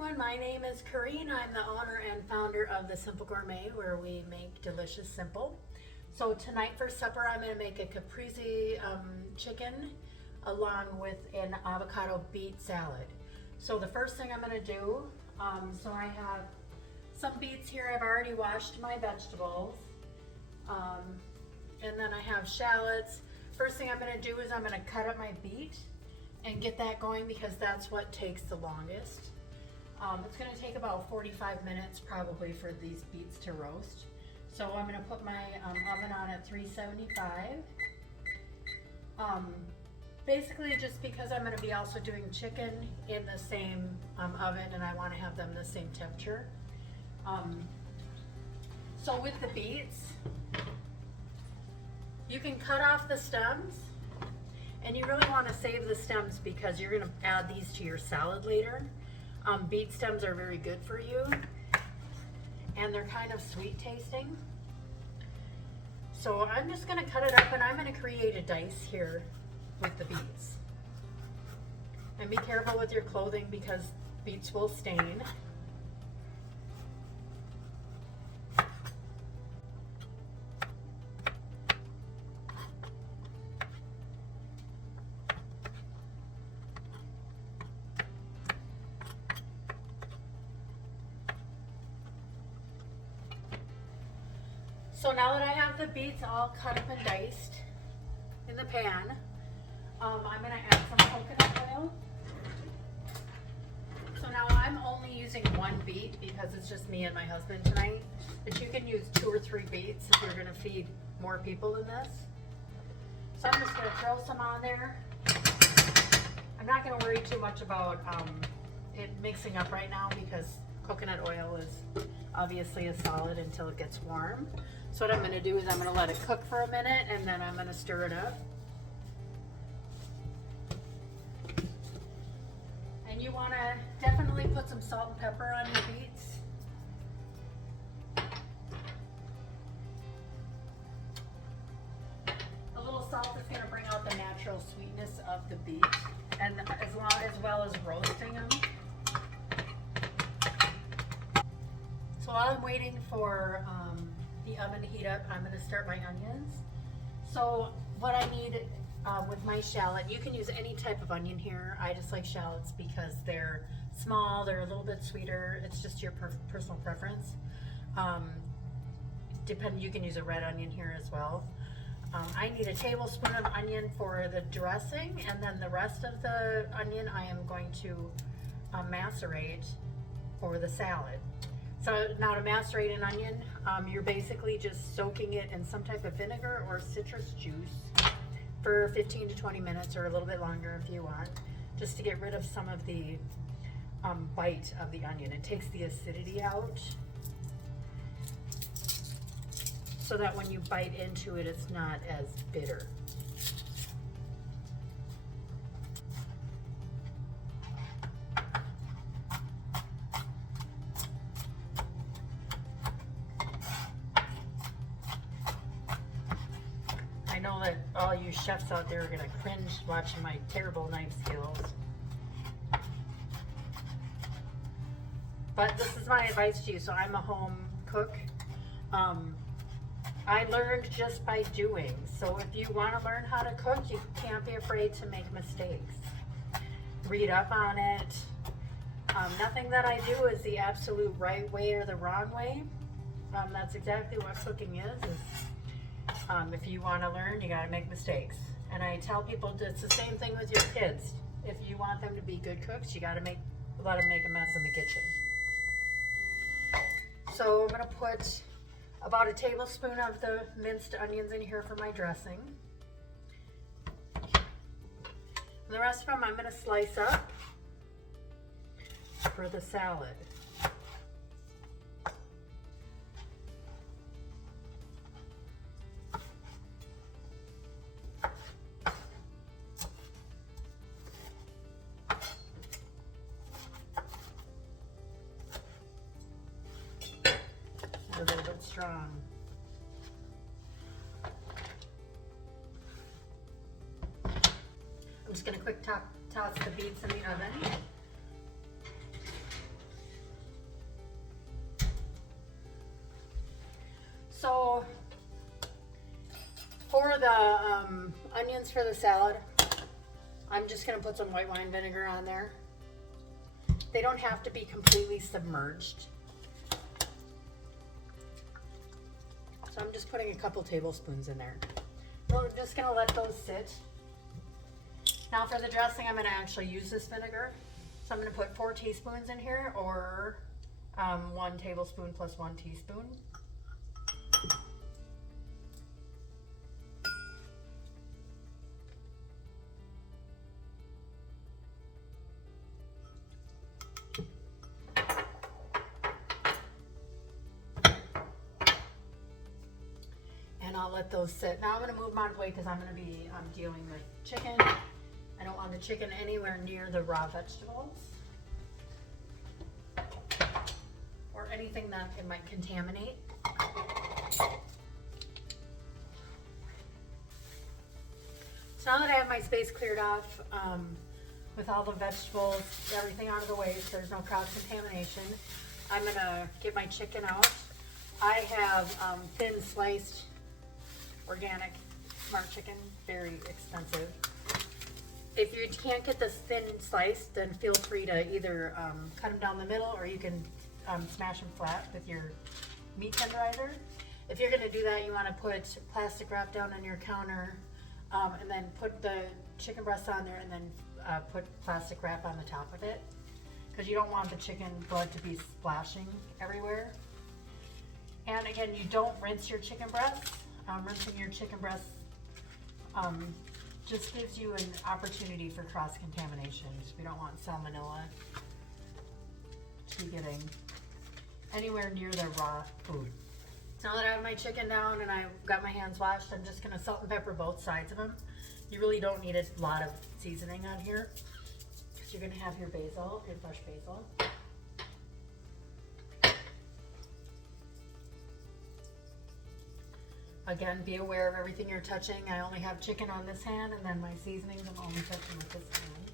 everyone, my name is Corrine. I'm the owner and founder of The Simple Gourmet, where we make delicious simple. So tonight for supper I'm going to make a caprese chicken along with an avocado beet salad. So the first thing I'm going to do, so I have some beets here. I've already washed my vegetables, and then I have shallots. First thing I'm going to do is I'm going to cut up my beet and get that going because that's what takes the longest. It's going to take about 45 minutes probably for these beets to roast. So I'm going to put my oven on at 375. Basically just because I'm going to be also doing chicken in the same oven and I want to have them the same temperature. So with the beets, you can cut off the stems, and you really want to save the stems because you're going to add these to your salad later. Beet stems are very good for you, and they're kind of sweet tasting. So I'm just going to cut it up, and I'm going to create a dice here with the beets. And be careful with your clothing because beets will stain. So now that I have the beets all cut up and diced in the pan, I'm going to add some coconut oil. So now I'm only using one beet because it's just me and my husband tonight, but you can use 2 or 3 beets if you're going to feed more people than this. So I'm just going to throw some on there. I'm not going to worry too much about it mixing up right now because coconut oil is obviously a solid until it gets warm. So what I'm going to do is I'm going to let it cook for a minute and then I'm going to stir it up. And you want to definitely put some salt and pepper on your beets. A little salt is going to bring out the natural sweetness of the beet, and as well as roasting them. So while I'm waiting for the oven to heat up, I'm going to start my onions. So what I need with my shallot, you can use any type of onion here. I just like shallots because they're small, they're a little bit sweeter. It's just your personal preference. You can use a red onion here as well. I need a tablespoon of onion for the dressing, and then the rest of the onion I am going to macerate for the salad. So now to macerate an onion, you're basically just soaking it in some type of vinegar or citrus juice for 15 to 20 minutes or a little bit longer if you want, just to get rid of some of the bite of the onion. It takes the acidity out so that when you bite into it, it's not as bitter. I know that all you chefs out there are going to cringe watching my terrible knife skills. But this is my advice to you. So I'm a home cook. I learned just by doing. So if you want to learn how to cook, you can't be afraid to make mistakes. Read up on it. Nothing that I do is the absolute right way or the wrong way. That's exactly what cooking is if you want to learn, you got to make mistakes. And I tell people it's the same thing with your kids. If you want them to be good cooks, you got to let them make a mess in the kitchen. So I'm going to put about a tablespoon of the minced onions in here for my dressing. The rest of them I'm going to slice up for the salad. A little bit strong. I'm just going to quick toss the beets in the oven. the onions for the salad, I'm just gonna put some white wine vinegar on there. They don't have to be completely submerged. So I'm just putting a couple tablespoons in there. We're just gonna let those sit. Now for the dressing, I'm gonna actually use this vinegar. So I'm gonna put 4 teaspoons in here, or 1 tablespoon plus 1 teaspoon. And I'll let those sit. Now I'm gonna move them out of the way because I'm gonna be dealing with chicken. I don't want the chicken anywhere near the raw vegetables or anything that it might contaminate. So now that I have my space cleared off with all the vegetables, everything out of the way so there's no cross-contamination, I'm gonna get my chicken out. I have thin sliced organic smart chicken, very expensive. If you can't get this thin sliced, then feel free to either cut them down the middle, or you can smash them flat with your meat tenderizer. If you're gonna do that, you wanna put plastic wrap down on your counter, and then put the chicken breast on there, and then put plastic wrap on the top of it, because you don't want the chicken blood to be splashing everywhere. And again, you don't rinse your chicken breasts. Rinsing your chicken breasts just gives you an opportunity for cross-contamination. We don't want salmonella to be getting anywhere near the raw food. Now that I have my chicken down and I've got my hands washed, I'm just gonna salt and pepper both sides of them. You really don't need a lot of seasoning on here because you're gonna have your basil, your fresh basil. Again, be aware of everything you're touching. I only have chicken on this hand, and then my seasonings I'm only touching with this hand.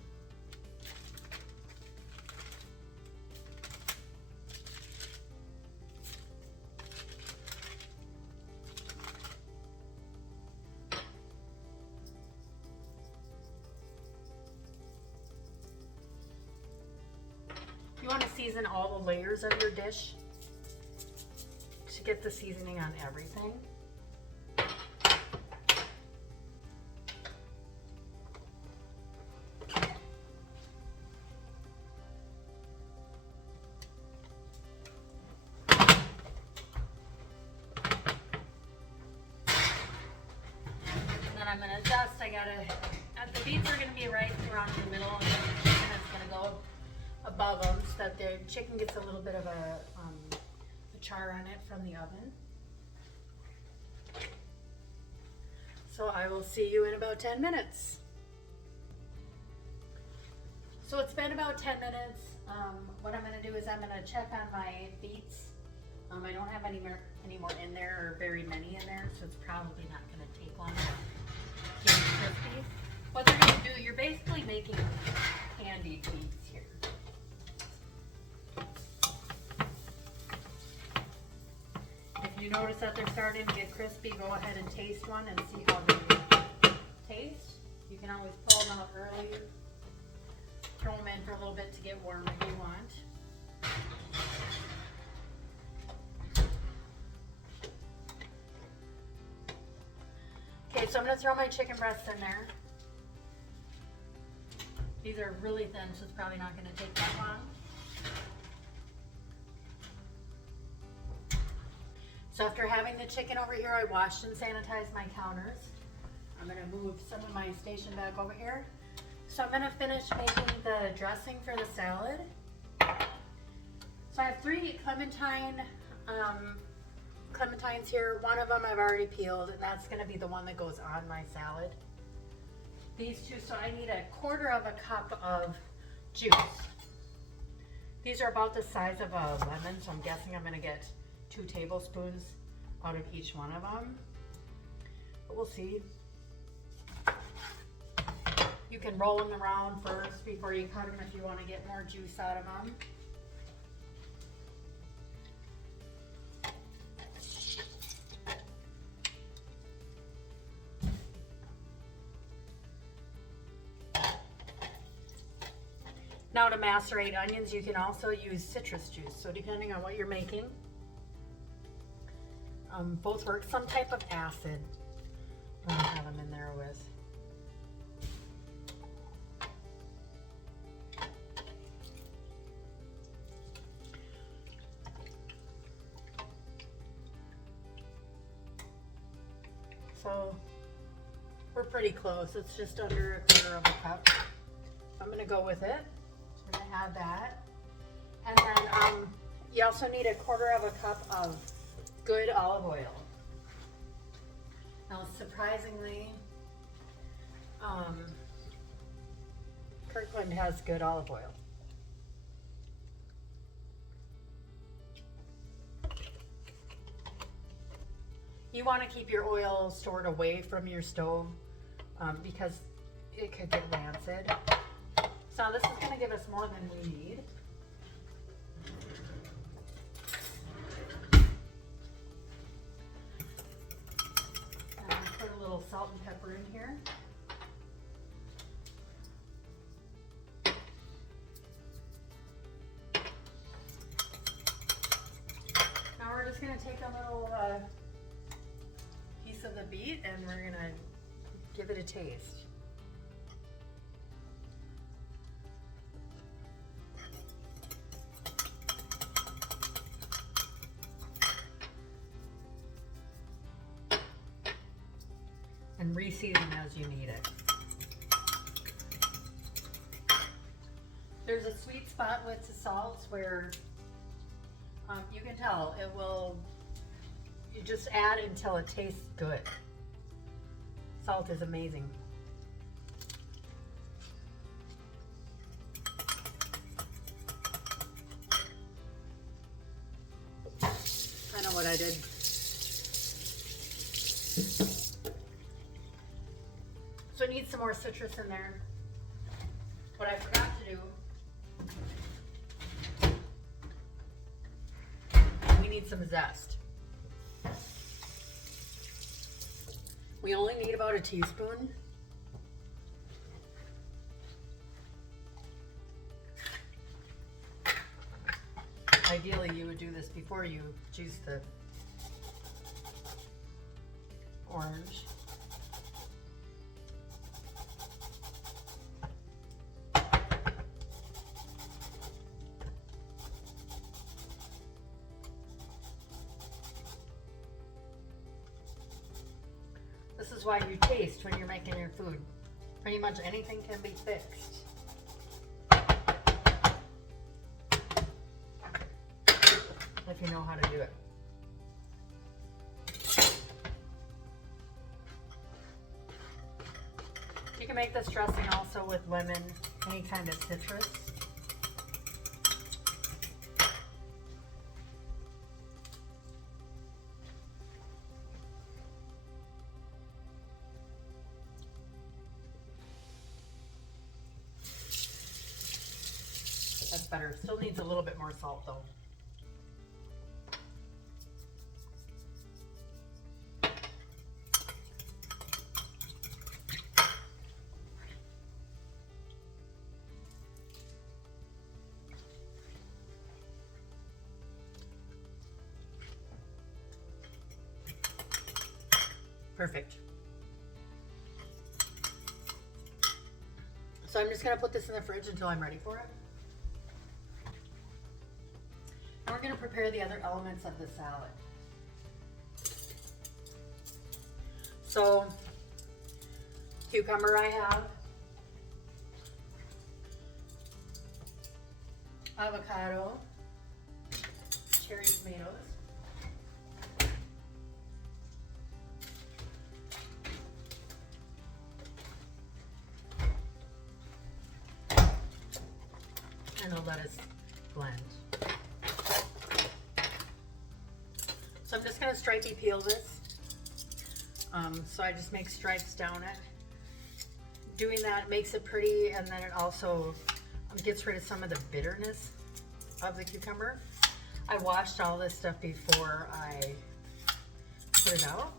You want to season all the layers of your dish to get the seasoning on everything. I'm gonna adjust. The beets are gonna be right around in the middle, and then the chicken is gonna go above them so that the chicken gets a little bit of a char on it from the oven. So I will see you in about 10 minutes. So it's been about 10 minutes. What I'm gonna do is I'm gonna check on my beets. I don't have any more in there, or very many in there, so it's probably not gonna take long. Crispy. What they're going to do, you're basically making candied beets here. If you notice that they're starting to get crispy, go ahead and taste one and see how they taste. You can always pull them out early, throw them in for a little bit to get warm if you want. Okay, so I'm going to throw my chicken breasts in there. These are really thin, so it's probably not going to take that long. So after having the chicken over here, I washed and sanitized my counters. I'm going to move some of my station back over here. So I'm going to finish making the dressing for the salad. So I have 3 clementines here. One of them I've already peeled, and that's going to be the one that goes on my salad. These 2, so I need 1/4 cup of juice. These are about the size of a lemon, so I'm guessing I'm going to get 2 tablespoons out of each one of them, but we'll see. You can roll them around first before you cut them if you want to get more juice out of them. Now to macerate onions, you can also use citrus juice. So depending on what you're making, both work. Some type of acid. I have them in there with. So we're pretty close. It's just under a quarter of a cup. I'm gonna go with it. I'm gonna add that. And then you also need a quarter of a cup of good olive oil. Now surprisingly, Kirkland has good olive oil. You want to keep your oil stored away from your stove because it could get rancid. So this is going to give us more than we need. And I'll put a little salt and pepper in here. Now we're just going to take a little piece of the beet and we're going to give it a taste. And reseason as you need it. There's a sweet spot with the salts where you can tell it will, you just add until it tastes good. Salt is amazing. I know what I did. So it needs some more citrus in there. What I forgot to do, we need some zest. We only need about a teaspoon. Ideally, you would do this before you juice the orange. This is why you taste when you're making your food. Pretty much anything can be fixed. If you know how to do it. You can make this dressing also with lemon, any kind of citrus. That's better. Still needs a little bit more salt though. Perfect. So I'm just going to put this in the fridge until I'm ready for it. And we're going to prepare the other elements of the salad. So, cucumber I have. Avocado. Cherry tomatoes. And a lettuce blend. So I'm just going to stripey peel this. So I just make stripes down it. Doing that makes it pretty, and then it also gets rid of some of the bitterness of the cucumber. I washed all this stuff before I put it out.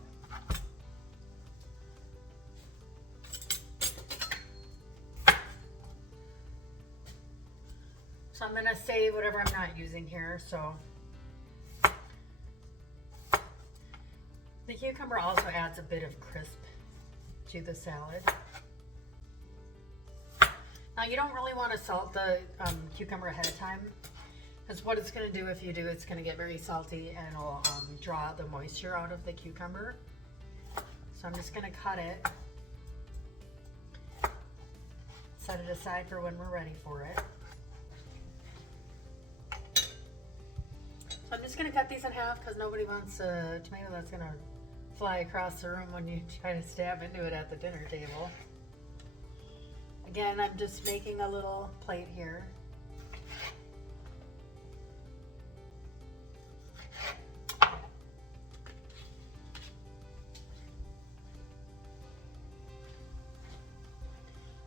I'm gonna save whatever I'm not using here. So the cucumber also adds a bit of crisp to the salad. Now you don't really want to salt the cucumber ahead of time, because what it's going to do if you do, it's going to get very salty and it'll draw the moisture out of the cucumber. So I'm just going to cut it, set it aside for when we're ready for it. So I'm just going to cut these in half because nobody wants a tomato that's going to fly across the room when you try to stab into it at the dinner table. Again, I'm just making a little plate here.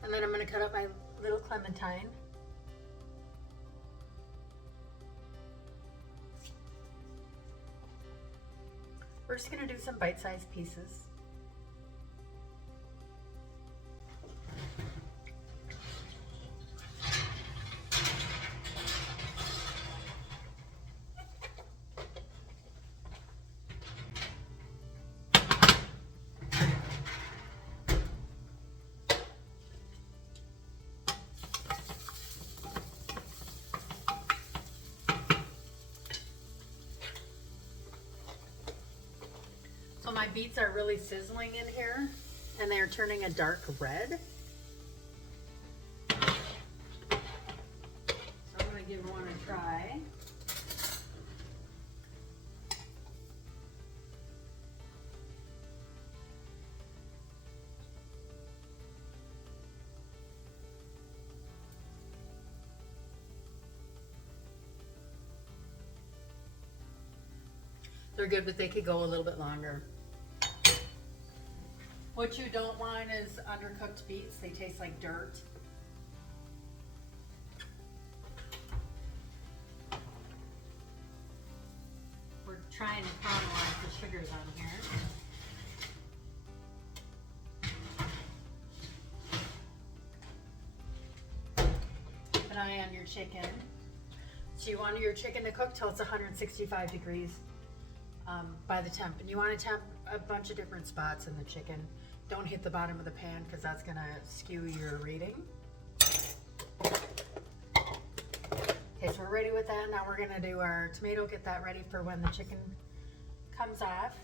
And then I'm going to cut up my little clementine. We're just going to do some bite-sized pieces. So my beets are really sizzling in here, and they're turning a dark red. So I'm going to give one a try. They're good, but they could go a little bit longer. What you don't want is undercooked beets. They taste like dirt. We're trying to caramelize the sugars on here. Keep an eye on your chicken. So you want your chicken to cook till it's 165 degrees by the temp. And you want to temp a bunch of different spots in the chicken. Don't hit the bottom of the pan because that's going to skew your reading. Okay, so we're ready with that. Now we're going to do our tomato, get that ready for when the chicken comes off.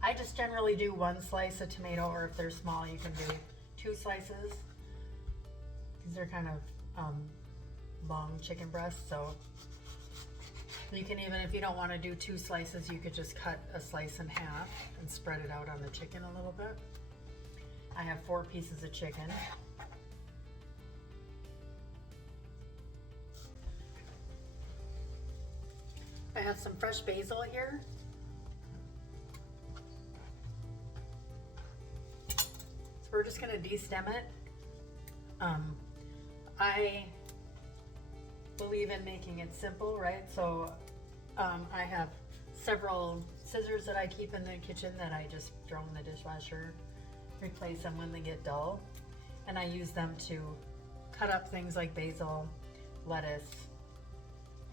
I just generally do one slice of tomato, or if they're small, you can do 2 slices because they're kind of long chicken breasts. So you can even, if you don't want to do 2 slices, you could just cut a slice in half and spread it out on the chicken a little bit. I have 4 pieces of chicken. I have some fresh basil here. So we're just going to de-stem it. I believe in making it simple, right? So I have several scissors that I keep in the kitchen that I just throw in the dishwasher, replace them when they get dull, and I use them to cut up things like basil, lettuce.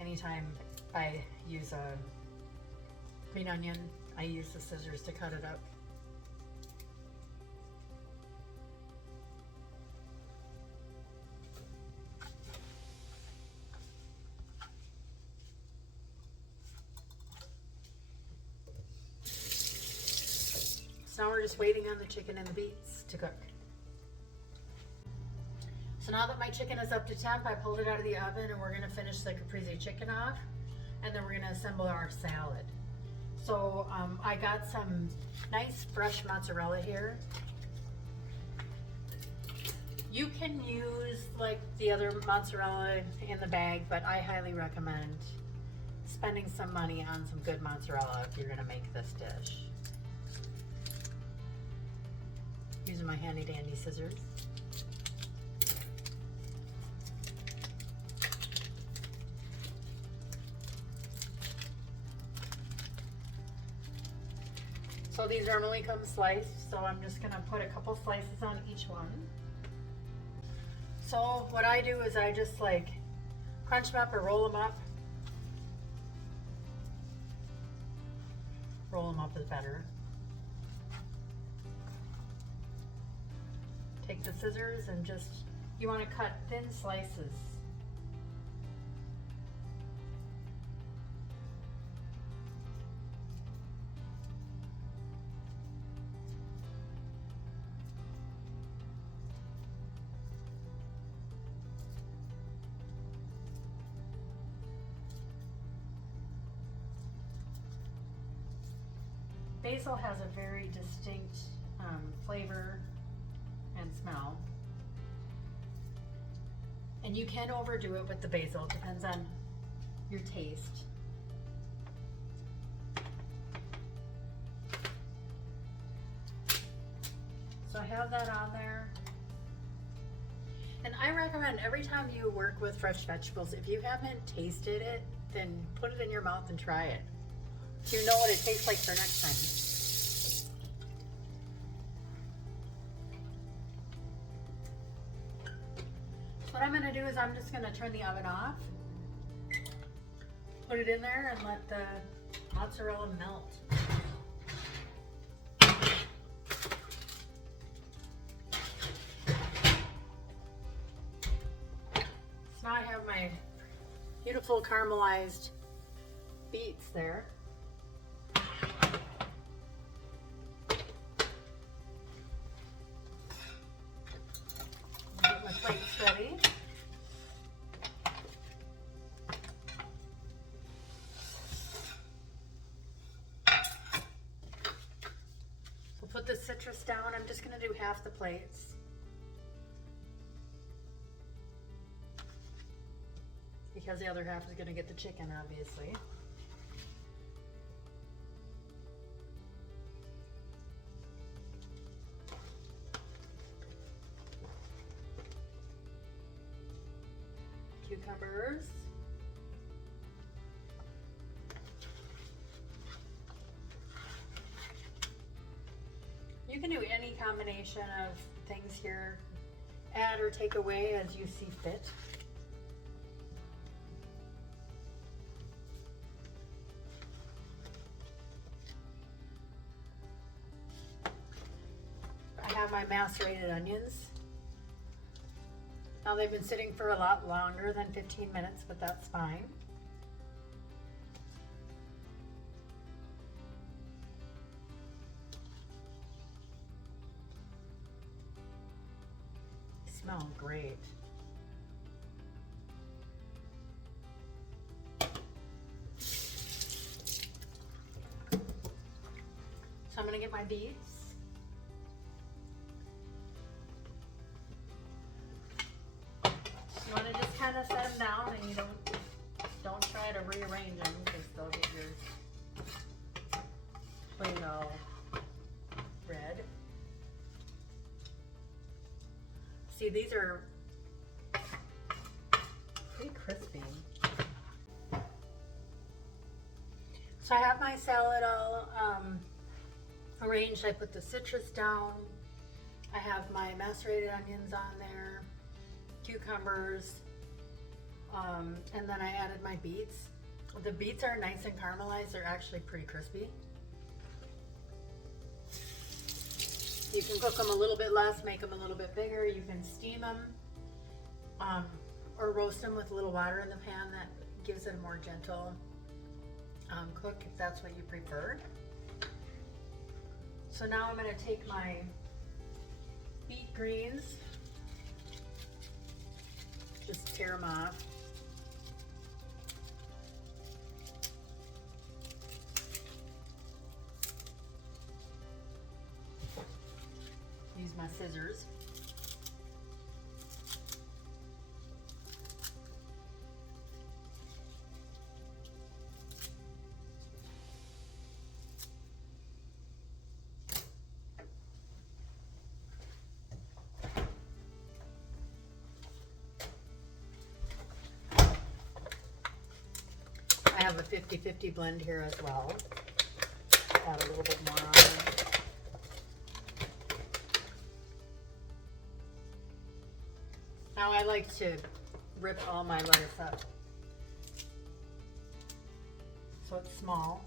Anytime I use a green onion, I use the scissors to cut it up. So now we're just waiting on the chicken and the beets to cook. So now that my chicken is up to temp, I pulled it out of the oven and we're gonna finish the caprese chicken off, and then we're gonna assemble our salad. So I got some nice fresh mozzarella here. You can use like the other mozzarella in the bag, but I highly recommend spending some money on some good mozzarella if you're gonna make this dish. Using my handy dandy scissors. So these normally come sliced, so I'm just gonna put a couple slices on each one. So what I do is I just like crunch them up or roll them up. Roll them up is better. Take the scissors and just, you want to cut thin slices. Basil has a very distinct flavor and smell. And you can overdo it with the basil, it depends on your taste. So I have that on there. And I recommend every time you work with fresh vegetables, if you haven't tasted it, then put it in your mouth and try it. So you know what it tastes like for next time. What I'm gonna do is I'm just gonna turn the oven off, put it in there and let the mozzarella melt. So now I have my beautiful caramelized beets there. Get my plates ready. We'll put the citrus down. I'm just going to do half the plates. Because the other half is going to get the chicken, obviously. Cucumbers. You can do any combination of things here, add or take away as you see fit. I have my macerated onions. Now they've been sitting for a lot longer than 15 minutes, but that's fine. They smell great. So I'm gonna get my beets. You want to just kind of set them down, and you don't try to rearrange them because they'll get your plate all red. See, these are pretty crispy. So I have my salad all arranged. I put the citrus down. I have my macerated onions on there. Cucumbers, and then I added my beets. The beets are nice and caramelized. They're actually pretty crispy. You can cook them a little bit less, make them a little bit bigger. You can steam them or roast them with a little water in the pan. That gives it a more gentle cook if that's what you prefer. So now I'm going to take my beet greens. Just tear them off. Use my scissors. I have a 50-50 blend here as well. Add a little bit more on it. Now I like to rip all my lettuce up so it's small.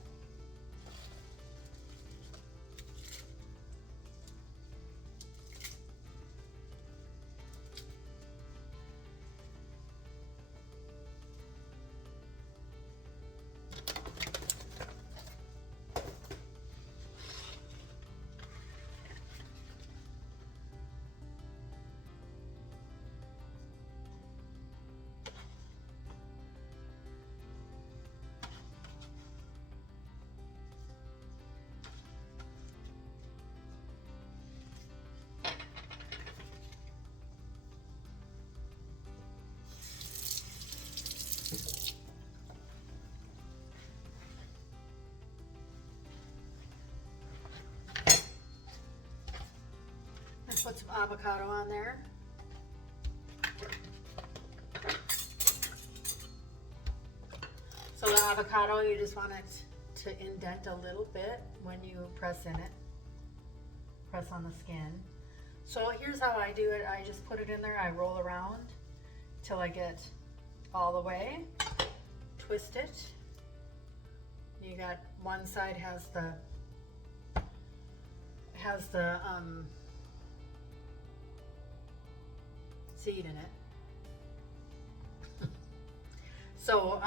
Put some avocado on there. So the avocado, you just want it to indent a little bit when you press in it. Press on the skin. So here's how I do it. I just put it in there. I roll around till I get all the way. Twist it. You got one side has the seed in it. So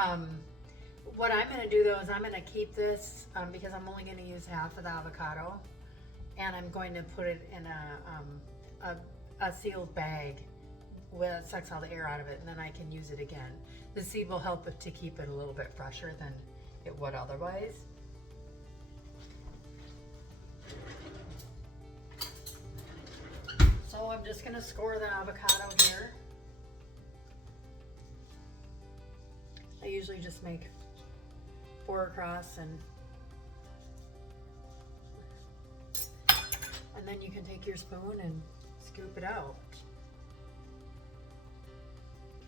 what I'm going to do though is I'm going to keep this because I'm only going to use half of the avocado, and I'm going to put it in a sealed bag that sucks all the air out of it, and then I can use it again. The seed will help it to keep it a little bit fresher than it would otherwise. So I'm just going to score the avocado here. I usually just make 4 across, and then you can take your spoon and scoop it out.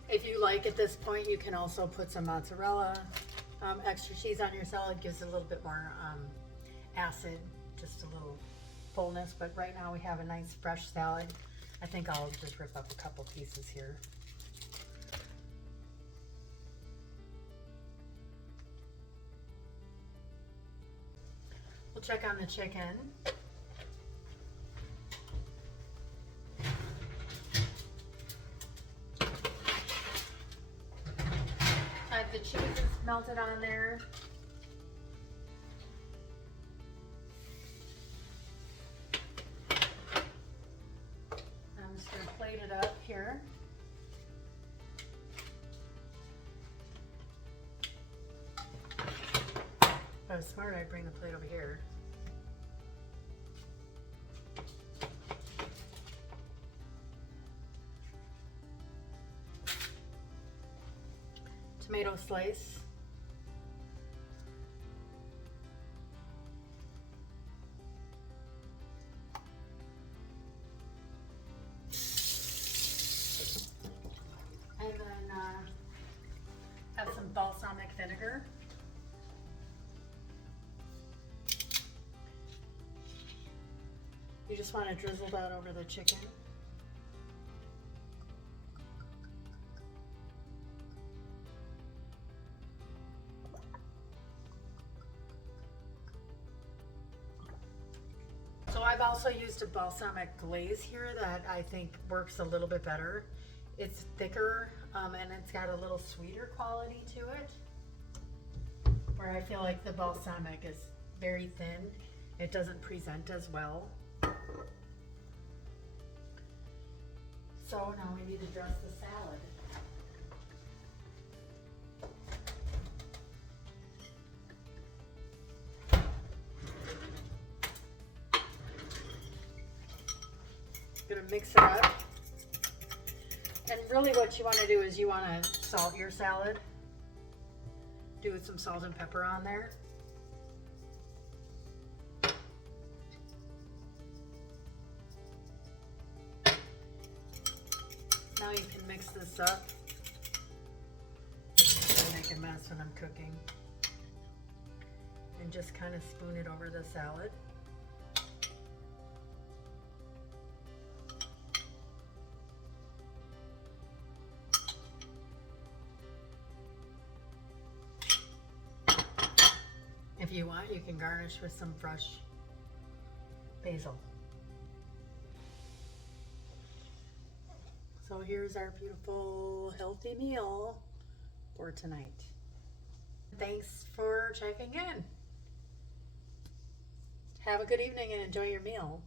If you like at this point, you can also put some mozzarella, extra cheese on your salad. Gives it a little bit more acid, just a little fullness, but right now we have a nice fresh salad. I think I'll just rip up a couple pieces here. We'll check on the chicken. I have the cheese that's melted on there. I'm just going to plate it up here. If I was smart, I'd bring the plate over here. Tomato slice. And then have some balsamic vinegar. You just want to drizzle that over the chicken. So I've also used a balsamic glaze here that I think works a little bit better. It's thicker and it's got a little sweeter quality to it, where I feel like the balsamic is very thin. It doesn't present as well. So now we need to dress the salad. Gonna mix it up. And really what you want to do is you want to salt your salad. Do with some salt and pepper on there. Now you can mix this up. I make a mess when I'm cooking. And just kind of spoon it over the salad. If you want, you can garnish with some fresh basil. So here's our beautiful healthy meal for tonight. Thanks for checking in. Have a good evening and enjoy your meal.